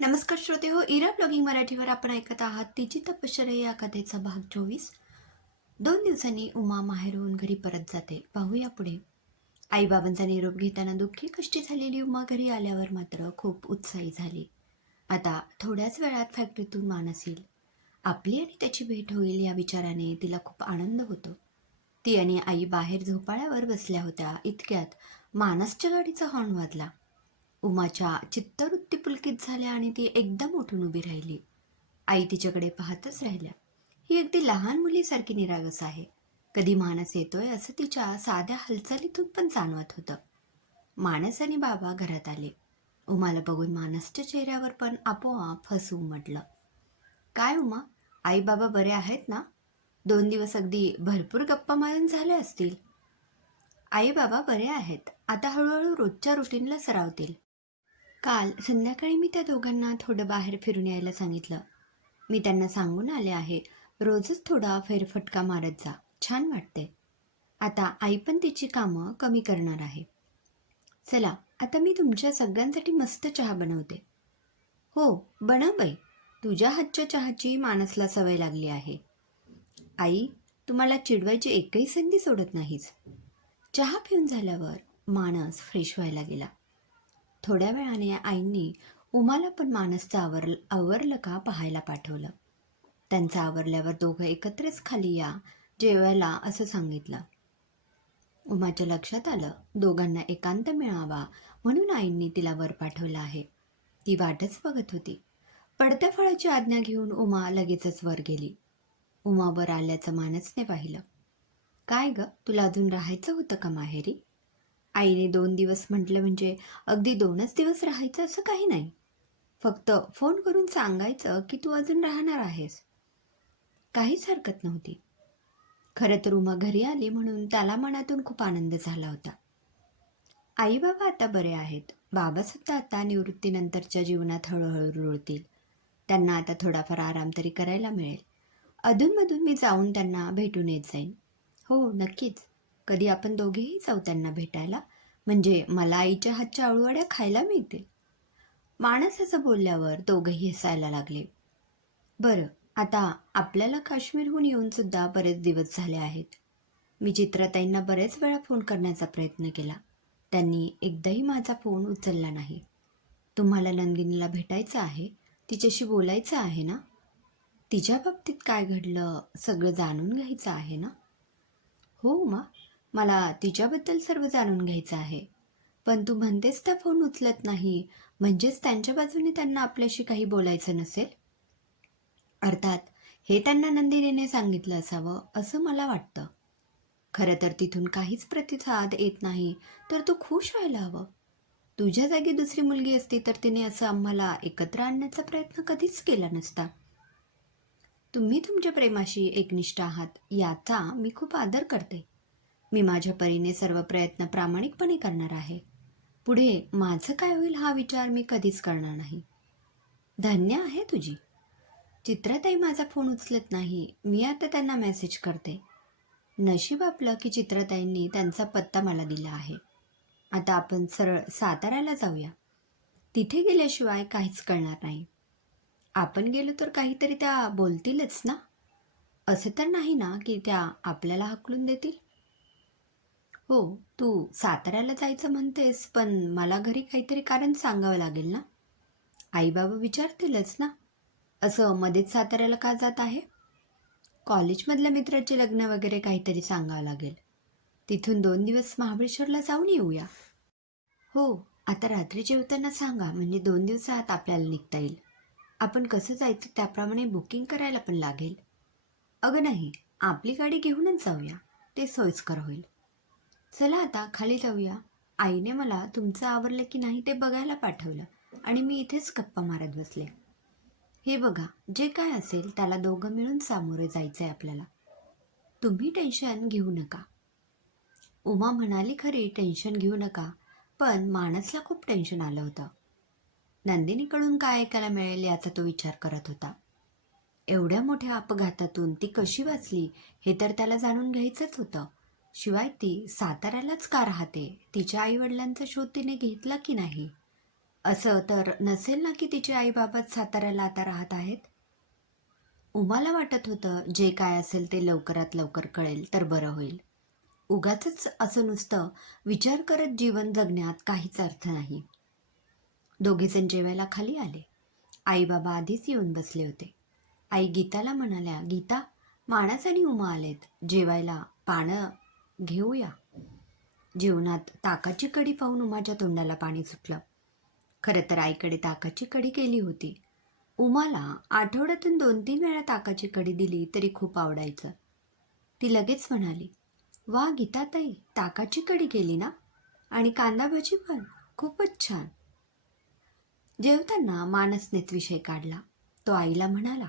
नमस्कार श्रोते हो इरा ब्लॉगिंग मराठीवर आपण ऐकत आहात तिची तपश्चर्या या कथेचा भाग चोवीस. दोन दिवसांनी उमा माहेरहून घरी परत जाते. पाहूया पुढे. आईबाबांचा निरोप घेताना दुःखी कष्टी झालेली उमा घरी आल्यावर मात्र खूप उत्साही झाली. आता थोड्याच वेळात फॅक्टरीतून मानस येईल आपली आणि त्याची भेट होईल या विचाराने तिला खूप आनंद होतो. ती आणि आई बाहेर झोपाळ्यावर बसल्या होत्या. इतक्यात मानसच्या गाडीचा हॉर्न वाजला. उमाच्या चित्तवृत्ती पुलकित झाल्या आणि ती एकदम उठून उभी राहिली. आई तिच्याकडे पाहतच राहिल्या. ही अगदी लहान मुलीसारखी निरागस आहे. कधी मानस येतोय असं तिच्या साध्या हालचालीतून पण जाणवत होतं. मानस आणि बाबा घरात आले. उमाला बघून मानसच्या चेहऱ्यावर पण आपोआप हसू उमटलं. काय उमा? आई बाबा बरे आहेत ना? दोन दिवस अगदी भरपूर गप्पा मारून झाल्या असतील. आई बाबा बरे आहेत. आता हळूहळू रोजच्या रुटीनला सरावतील. काल संध्याकाळी मी त्या दोघांना थोडं बाहेर फिरून यायला सांगितलं. मी त्यांना सांगून आले आहे रोजच थोडा फेरफटका मारत जा छान वाटते. आता आई पण तिची कामं कमी करणार आहे. चला आता मी तुमच्या सगळ्यांसाठी मस्त चहा बनवते. हो बनव बाई. तुझ्या हातच्या चहाची मानसला सवय लागली आहे. आई तुम्हाला चिडवायची एकही संधी सोडत नाहीच. चहा पिऊन झाल्यावर मानस फ्रेश व्हायला गेला. थोड्या वेळाने आईंनी उमाला पण मानसचं आवर आवरलं का पाहायला पाठवलं. त्यांचं आवरल्यावर दोघं एकत्रच खाली या जेवायला असं सांगितलं. उमाच्या लक्षात आलं दोघांना एकांत मिळावा म्हणून आईंनी तिला वर पाठवलं आहे. ती वाटच बघत होती. पडत्या फळाची आज्ञा घेऊन उमा लगेचच वर गेली. उमा वर आल्याचं मानसने पाहिलं. काय ग तुला अजून राहायचं होतं का माहेरी? आईने दोन दिवस म्हटलं म्हणजे अगदी दोनच दिवस राहायचं असं काही नाही. फक्त फोन करून सांगायचं की तू अजून राहणार आहेस. काहीच हरकत नव्हती. खरं तर उमा घरी आली म्हणून त्याला मनातून खूप आनंद झाला होता. आई बाबा आता बरे आहेत. बाबासुद्धा आता निवृत्तीनंतरच्या जीवनात हळूहळू रुळतील. त्यांना आता थोडाफार आराम तरी करायला मिळेल. अधूनमधून मी जाऊन त्यांना भेटून येत जाईन. हो नक्कीच. कधी आपण दोघेही जाऊ त्यांना भेटायला? म्हणजे मला आईच्या हातच्या अळूवड्या खायला मिळतील. माणस असं बोलल्यावर दोघंही हसायला लागले. बरं आता आपल्याला काश्मीरहून येऊन सुद्धा बरेच दिवस झाले आहेत. मी चित्रताईंना बरेच वेळा फोन करण्याचा प्रयत्न केला. त्यांनी एकदाही माझा फोन उचलला नाही. तुम्हाला नंदिनीला भेटायचं आहे? तिच्याशी बोलायचं आहे ना? तिच्या बाबतीत काय घडलं सगळं जाणून घ्यायचं आहे ना? हो मा. मला तिच्याबद्दल सर्व जाणून घ्यायचं आहे. पण तू म्हणतेस त्या फोन उचलत नाही म्हणजेच त्यांच्या बाजूने त्यांना आपल्याशी काही बोलायचं नसेल? अर्थात हे त्यांना नंदिनीने सांगितलं असावं असं मला वाटतं. खरं तर तिथून काहीच प्रतिसाद येत नाही तर तू खुश व्हायला हवं. तुझ्या जागी दुसरी मुलगी असती तर तिने असं आम्हाला एकत्र आणण्याचा प्रयत्न कधीच केला नसता. तुम्ही तुमच्या प्रेमाशी एकनिष्ठ आहात याचा मी खूप आदर करते. मी माझ्या परीने सर्व प्रयत्न प्रामाणिकपणे करणार आहे. पुढे माझं काय होईल हा विचार मी कधीच करणार नाही. धन्य आहे तुझी. चित्रताई माझा फोन उचलत नाही. मी आता त्यांना मेसेज करते. नशीब आपलं की चित्रताईंनी त्यांचा पत्ता मला दिला आहे. आता आपण सरळ साताऱ्याला जाऊया. तिथे गेल्याशिवाय काहीच कळणार नाही. आपण गेलो तर काहीतरी त्या बोलतीलच ना? असं तर नाही ना की त्या आपल्याला हाकलून देतील? हो तू साताऱ्याला जायचं म्हणतेस पण मला घरी काहीतरी कारण सांगावं लागेल ना? आई बाबा विचारतीलच ना? असं मध्येच साताऱ्याला का जात आहे? कॉलेजमधल्या मित्राचे लग्न वगैरे काहीतरी सांगावं लागेल. तिथून दोन दिवस महाबळेश्वरला जाऊन येऊया. हो आता रात्री जेवताना सांगा म्हणजे दोन दिवसात आपल्याला निघता येईल. आपण कसं जायचं त्याप्रमाणे बुकिंग करायला पण लागेल. अगं नाही आपली गाडी घेऊनच जाऊया. ते सोयीस्कर होईल. चला आता खाली जाऊया. आईने मला तुमचं आवरलं की नाही ते बघायला पाठवलं आणि मी इथेच गप्पा मारत बसले. हे बघा जे काय असेल त्याला दोघं मिळून सामोरे जायचं आहे आपल्याला. तुम्ही टेन्शन घेऊ नका. उमा म्हणाली खरी टेन्शन घेऊ नका. पण माणसला खूप टेन्शन आलं होतं. नंदिनीकडून काय ऐकायला मिळेल याचा तो विचार करत होता. एवढ्या मोठ्या अपघातातून ती कशी वाचली हे तर त्याला जाणून घ्यायचंच होतं. शिवाय ती साताऱ्यालाच का राहते? तिच्या आईवडिलांचा शोध तिने घेतला की नाही? असं तर नसेल ना की तिचे आई साताऱ्याला आता राहत आहेत? उमाला वाटत होतं जे काय असेल ते लवकरात लवकर कळेल तर बरं होईल. उगाच असं नुसतं विचार करत जीवन जगण्यात काहीच अर्थ नाही. दोघेजण जेवायला खाली आले. आई बाबा आधीच येऊन बसले होते. आई गीताला म्हणाल्या गीता माणस आणि उमा आलेत. जेवायला पानं घेऊया. जेवणात ताकाची कडी पाहून उमाच्या तोंडाला पाणी सुटलं. खरं तर आईकडे ताकाची कडी केली होती. उमाला आठवड्यातून दोन तीन वेळा ताकाची कडी दिली तरी खूप आवडायचं. ती लगेच म्हणाली वा गीताताई ताकाची कडी केली ना? आणि कांदा भजी पण? खूपच छान. जेवताना मानसनेच विषय काढला. तो आईला म्हणाला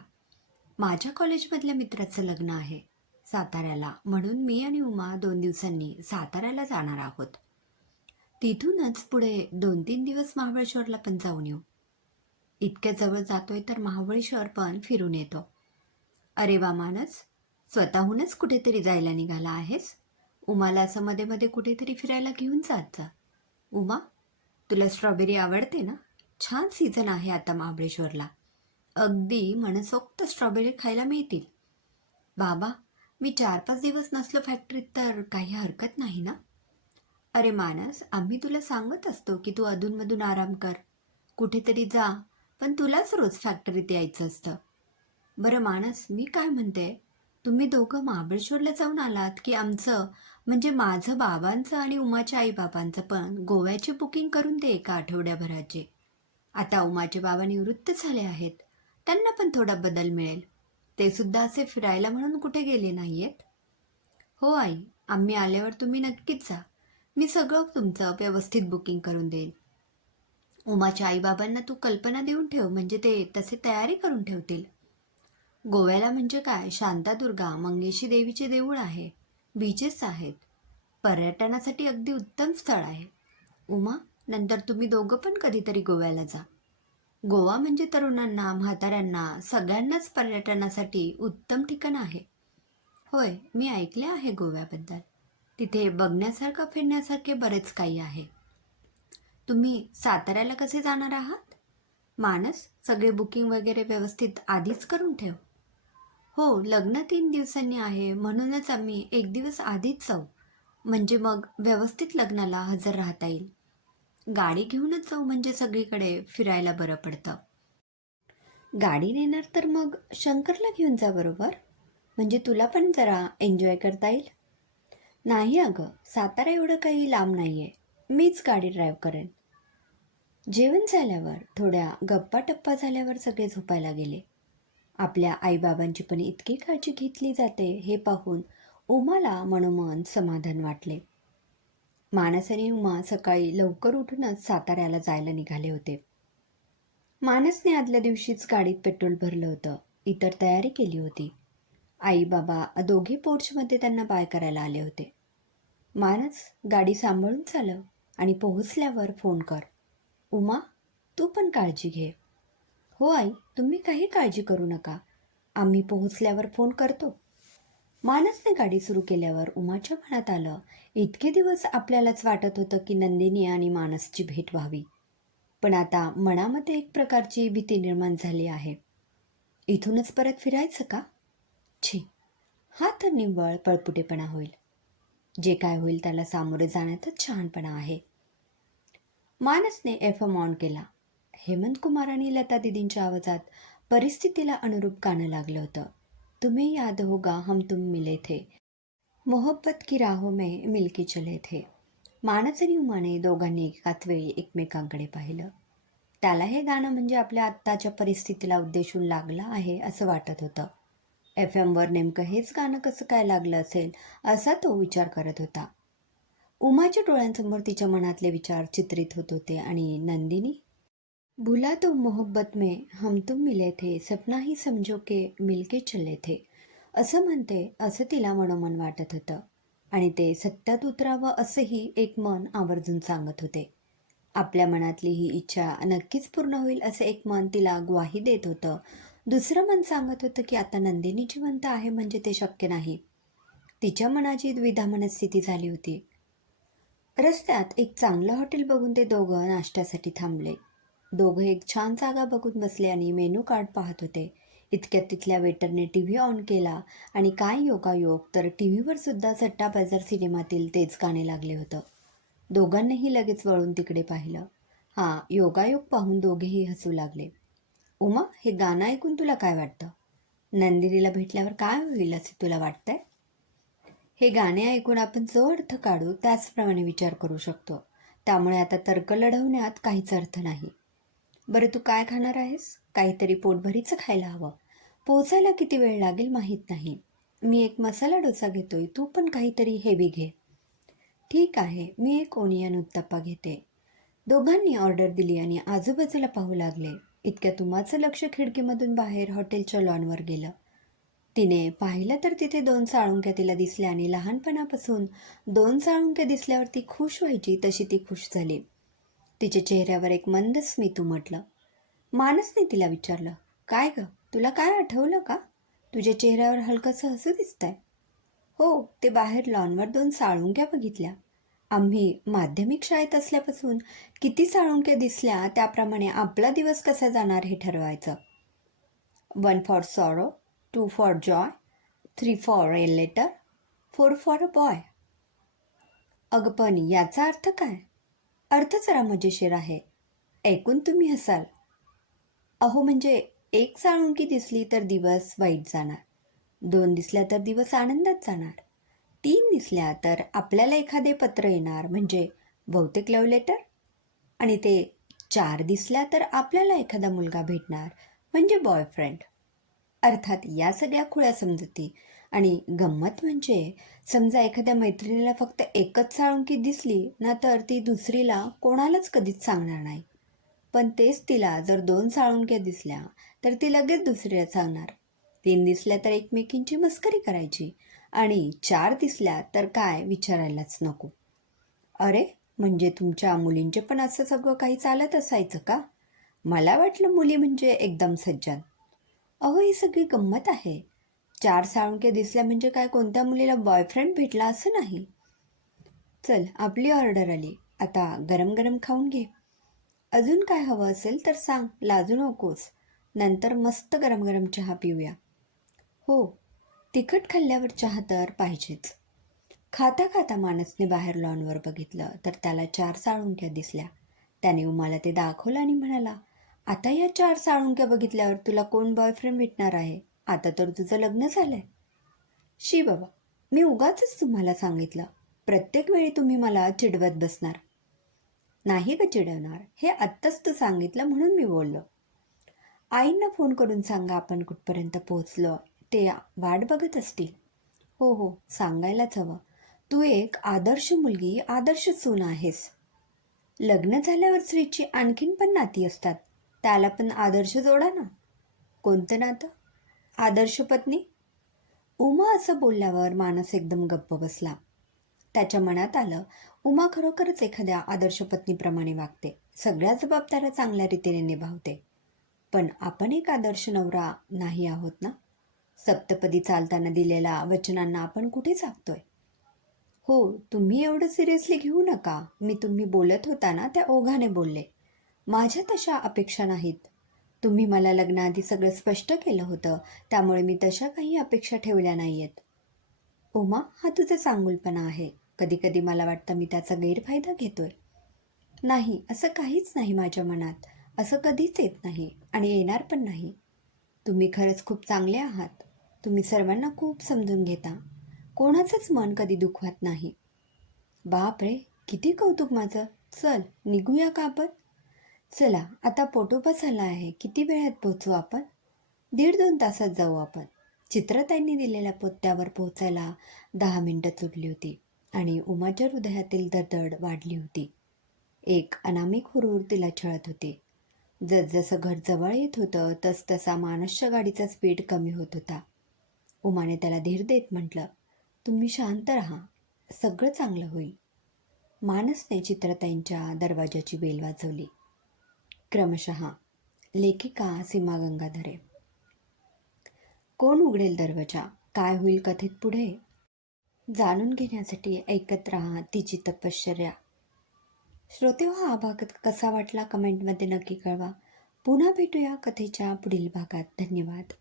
माझ्या कॉलेजमधल्या मित्राचं लग्न आहे. साताऱ्याला. म्हणून मी आणि उमा दोन दिवसांनी साताऱ्याला जाणार आहोत. तिथूनच पुढे दोन तीन दिवस महाबळेश्वरला पण जाऊन येऊ. इतक्या जवळ जातोय तर महाबळेश्वर पण फिरून येतो. अरे वा मानस. स्वतःहूनच कुठेतरी जायला निघाला आहेस? उमाला असं मध्ये मध्ये कुठेतरी फिरायला घेऊन जात जा. उमा तुला स्ट्रॉबेरी आवडते ना? छान सीझन आहे आता महाबळेश्वरला. अगदी मनसोक्त स्ट्रॉबेरी खायला मिळतील. बाबा मी चार पाच दिवस नसलो फॅक्टरीत तर काही हरकत नाही ना? अरे मानस आम्ही तुला सांगत असतो की तू अधूनमधून आराम कर. कुठेतरी जा पण तुलाच रोज फॅक्टरीत यायचं असतं. बरं मानस मी काय म्हणते? तुम्ही दोघं महाबळेश्वरला जाऊन आलात की आमचं म्हणजे माझं बाबांचं आणि उमाच्या आईबाबांचं पण गोव्याची बुकिंग करून दे एका आठवड्याभराचे. आता उमाचे बाबा निवृत्त झाले आहेत. त्यांना पण थोडा बदल मिळेल. ते सुद्धा असे फिरायला म्हणून कुठे गेले नाहीयेत? हो आई आम्ही आल्यावर तुम्ही नक्कीच जा. मी सगळं तुमचं व्यवस्थित बुकिंग करून देईन. उमाच्या आईबाबांना तू कल्पना देऊन ठेव म्हणजे ते तसे तयारी करून ठेवतील. गोव्याला म्हणजे काय? शांतादुर्गा मंगेशी देवीचे देऊळ आहे. बीचेस आहेत. पर्यटनासाठी अगदी उत्तम स्थळ आहे. उमा नंतर तुम्ही दोघं पण कधीतरी गोव्याला जा. गोवा म्हणजे तरुणांना म्हाताऱ्यांना सगळ्यांनाच पर्यटनासाठी उत्तम ठिकाण आहे. होय मी ऐकले आहे गोव्याबद्दल. तिथे बघण्यासारखं फिरण्यासारखे बरेच काही आहे. तुम्ही साताऱ्याला कसे जाणार आहात? मानस सगळे बुकिंग वगैरे व्यवस्थित आधीच करून ठेव. हो लग्न तीन दिवसांनी आहे म्हणूनच आम्ही एक दिवस आधीच जाऊ. म्हणजे मग व्यवस्थित लग्नाला हजर राहता येईल. गाडी घेऊनच जाऊ म्हणजे सगळीकडे फिरायला बरं पडतं. गाडी नेणार तर मग शंकरला घेऊन जा बरोबर? म्हणजे तुला पण जरा एन्जॉय करता येईल? नाही अगं सातारा एवढं काही लांब नाही आहे मीच गाडी ड्राईव्ह करेन. जेवण झाल्यावर थोड्या गप्पा टप्पा झाल्यावर सगळे झोपायला गेले. आपल्या आईबाबांची पण इतकी काळजी घेतली जाते हे पाहून उमाला मनोमन समाधान वाटले. मानस आणि उमा सकाळी लवकर उठूनच साताऱ्याला जायला निघाले होते. मानसने आदल्या दिवशीच गाडीत पेट्रोल भरलं होतं. इतर तयारी केली होती. आई बाबा दोघे पोर्चमध्ये त्यांना बाय करायला आले होते. मानस गाडी सांभाळून चालव आणि पोहोचल्यावर फोन कर. उमा तू पण काळजी घे. हो आई तुम्ही काही काळजी करू नका. आम्ही पोहोचल्यावर फोन करतो. मानसने गाडी सुरू केल्यावर उमाच्या मनात आलं इतके दिवस आपल्यालाच वाटत होतं की नंदिनी आणि मानसची भेट व्हावी. पण आता मनामध्ये एक प्रकारची भीती निर्माण झाली आहे. इथूनच परत फिरायचं का? छी हा तर निव्वळ पळपुटेपणा होईल. जे काय होईल त्याला सामोरे जाण्यातच छानपणा आहे. मानसने एफ एम ऑन केला. हेमंत कुमार आणि लता दिदींच्या आवाजात परिस्थितीला अनुरूप गाणं लागलं होतं. तुम्हें याद होगा हम तुम मिले थे। मोहब्बत की राहो में मिलके चले थे। मानस आणि उमाने दोघांनी एकाच वेळी एकमेकांकडे पाहिलं। त्याला हे गाणं म्हणजे आपल्या आत्ताच्या परिस्थितीला उद्देशून लागलं आहे असं वाटत होतं. एफ एमवर नेमकं हेच गाणं कसं काय लागलं असेल असा तो विचार करत होता. उमाच्या डोळ्यांसमोर तिच्या मनातले विचार चित्रित होत होते आणि नंदिनी भुला तो मोहब्बत में हम तुम मिले थे सपना ही समजो के मिलके चले थे. असं म्हणते असं तिला मनोमन वाटत होतं. आणि ते सत्यात उतरावं असंही एक मन आवर्जून सांगत होते. आपल्या मनातली ही इच्छा नक्कीच पूर्ण होईल असं एक मन तिला ग्वाही देत होतं. दुसरं मन सांगत होतं की आता नंदिनी जिवंत आहे म्हणजे ते शक्य नाही. तिच्या मनाची द्विधा मनस्थिती झाली होती. रस्त्यात एक चांगलं हॉटेल बघून ते दोघं नाश्त्यासाठी थांबले. दोघं एक छान जागा बघून बसले आणि मेनू कार्ड पाहत होते. इतक्यात तिथल्या वेटरने टी व्ही ऑन केला आणि काय योगायोग तर टी व्हीवर सुद्धा सट्टा बाजार सिनेमातील तेच गाणे लागले होतं. दोघांनीही लगेच वळून तिकडे पाहिलं. हां योगायोग पाहून दोघेही हसू लागले. उमा हे गाणं ऐकून तुला काय वाटतं? नंदिनीला भेटल्यावर काय होईल असे तुला वाटतंय? हे गाणे ऐकून आपण जो अर्थ काढू त्याचप्रमाणे विचार करू शकतो. त्यामुळे आता तर्क लढवण्यात काहीच अर्थ नाही. बरं तू काय खाणार आहेस? काहीतरी पोटभरीचं खायला हवं. पोचायला किती वेळ लागेल माहीत नाही. मी एक मसाला डोसा घेतोय तू पण काहीतरी हेवी घे. ठीक आहे मी एक ओनियन उत्तप्पा घेते. दोघांनी ऑर्डर दिली आणि आजूबाजूला पाहू लागले. इतक्या तुम्हाचं लक्ष खिडकीमधून बाहेर हॉटेलच्या लॉनवर गेलं. तिने पाहिलं तर तिथे दोन साळुंक्या तिला दिसल्या आणि लहानपणापासून दोन साळुंक्या दिसल्यावर ती खुश व्हायची तशी ती खुश झाली. तिच्या चेहऱ्यावर एक मंद स्मित उमटलं. मानसने तिला विचारलं काय ग तुला काय आठवलं का? तुझ्या चेहऱ्यावर हलकंसं हसू दिसतंय. हो ते बाहेर लॉनवर दोन साळुंक्या बघितल्या. आम्ही माध्यमिक शाळेत असल्यापासून किती साळुंक्या दिसल्या त्याप्रमाणे आपला दिवस कसा जाणार हे ठरवायचं. One for sorrow two for joy three for a letter four for a boy. अगं पण याचा अर्थ काय? अर्थ जरा मजेशीर आहे. ऐकून तुम्ही हसाल. अहो म्हणजे एक साळुंकी दिसली तर दिवस वाईट जाणार. दोन दिसल्या तर दिवस आनंदात जाणार. तीन दिसल्या तर आपल्याला एखादे पत्र येणार म्हणजे बहुतेक लव्ह लेटर आणि ते चार दिसल्या तर आपल्याला एखादा मुलगा भेटणार म्हणजे बॉयफ्रेंड अर्थात या सगळ्या खुळ्या समजती आणि गंमत म्हणजे समजा एखाद्या मैत्रिणीला फक्त एकच साळुंकी दिसली ना तर ती दुसरीला कोणालाच कधीच सांगणार नाही. पण तेच तिला जर दोन साळुंक्या दिसल्या तर ती लगेच दुसरीला सांगणार. तीन दिसल्या तर एकमेकींची मस्करी करायची आणि चार दिसल्या तर काय विचारायलाच नको. अरे म्हणजे तुमच्या मुलींचे पण असं सगळं काही चालत असायचं का? मला वाटलं मुली म्हणजे एकदम सज्जन. अहो ही सगळी गंमत आहे. चार साळुंक्या दिसल्या म्हणजे काय कोणत्या मुलीला बॉयफ्रेंड भेटला असं नाही? चल आपली ऑर्डर आली. आता गरम गरम खाऊन घे. अजून काय हवं असेल तर सांग लाजू नकोस. नंतर मस्त गरम गरम चहा पिऊया. हो तिखट खाल्ल्यावर चहा तर पाहिजेच. खाता खाता माणसने बाहेर लॉनवर बघितलं तर त्याला चार साळुंक्या दिसल्या. त्याने उमाला ते दाखवलं आणि म्हणाला आता या चार साळुंक्या बघितल्यावर तुला कोण बॉयफ्रेंड भेटणार आहे? आता तर तुझं लग्न झालंय. शी बाबा मी उगाच तुम्हाला सांगितलं. प्रत्येक वेळी तुम्ही मला चिडवत बसणार. नाही का चिडवणार हे आत्ताच तू सांगितलं म्हणून मी बोललो. आईंना फोन करून सांगा आपण कुठपर्यंत पोहोचलो. ते वाट बघत असतील. हो हो सांगायलाच हवं. तू एक आदर्श मुलगी आदर्श सून आहेस. लग्न झाल्यावर स्त्रीची आणखीन पण नाती असतात. त्याला पण आदर्श जोडा ना. कोणतं नातं? आदर्श पत्नी? उमा असं बोलल्यावर मानस एकदम गप्प बसला. त्याच्या मनात आलं उमा खरोखरच एखाद्या आदर्श पत्नीप्रमाणे वागते. सगळ्या जबाबदाऱ्या चांगल्या रीतीने निभावते. पण आपण एक आदर्श नवरा नाही आहोत ना? सप्तपदी चालताना दिलेल्या वचनांना आपण कुठे चाकतोय? हो तुम्ही एवढं सिरियसली घेऊ नका. मी तुम्ही बोलत होता ना त्या ओघाने बोलले. माझ्या तशा अपेक्षा नाहीत. तुम्ही मला लग्नाआधी सगळं स्पष्ट केलं होतं. त्यामुळे मी तशा काही अपेक्षा ठेवल्या नाही आहेत उमा हा तुझा चांगुलपणा आहे. कधी कधी मला वाटतं मी त्याचा गैरफायदा घेतोय. नाही असं काहीच नाही माझ्या मनात. असं कधीच येत नाही आणि येणार पण नाही. तुम्ही खरंच खूप चांगले आहात. तुम्ही सर्वांना खूप समजून घेता. कोणाचंच मन कधी दुखवत नाही. बाप रे किती कौतुक माझं. चल निघूया का आपण? चला आता पोटोपा झाला आहे. किती वेळात पोहोचू आपण? दीड दोन तासात जाऊ आपण. चित्रताईंनी दिलेल्या पोत्यावर पोचायला दहा मिनटं चुकली होती आणि उमाच्या हृदयातील दडदड वाढली होती. एक अनामिक हुरूर तिला छळत होती. जसजसं घर जवळ येत होतं तसतसा मानसच्या गाडीचा स्पीड कमी होत होता. उमाने त्याला धीर देत म्हटलं तुम्ही शांत राहा. सगळं चांगलं होईल. मानसने चित्रताईंच्या दरवाजाची बेल वाजवली. क्रमशः लेखिका सीमा गंगाधरे. कोण उघडेल दरवाजा? काय होईल कथेत पुढे? जाणून घेण्यासाठी ऐकत राहा तिची तपश्चर्या. श्रोते हो, हा भाग कसा वाटला? कमेंटमध्ये नक्की कळवा. पुन्हा भेटूया कथेच्या पुढील भागात. धन्यवाद.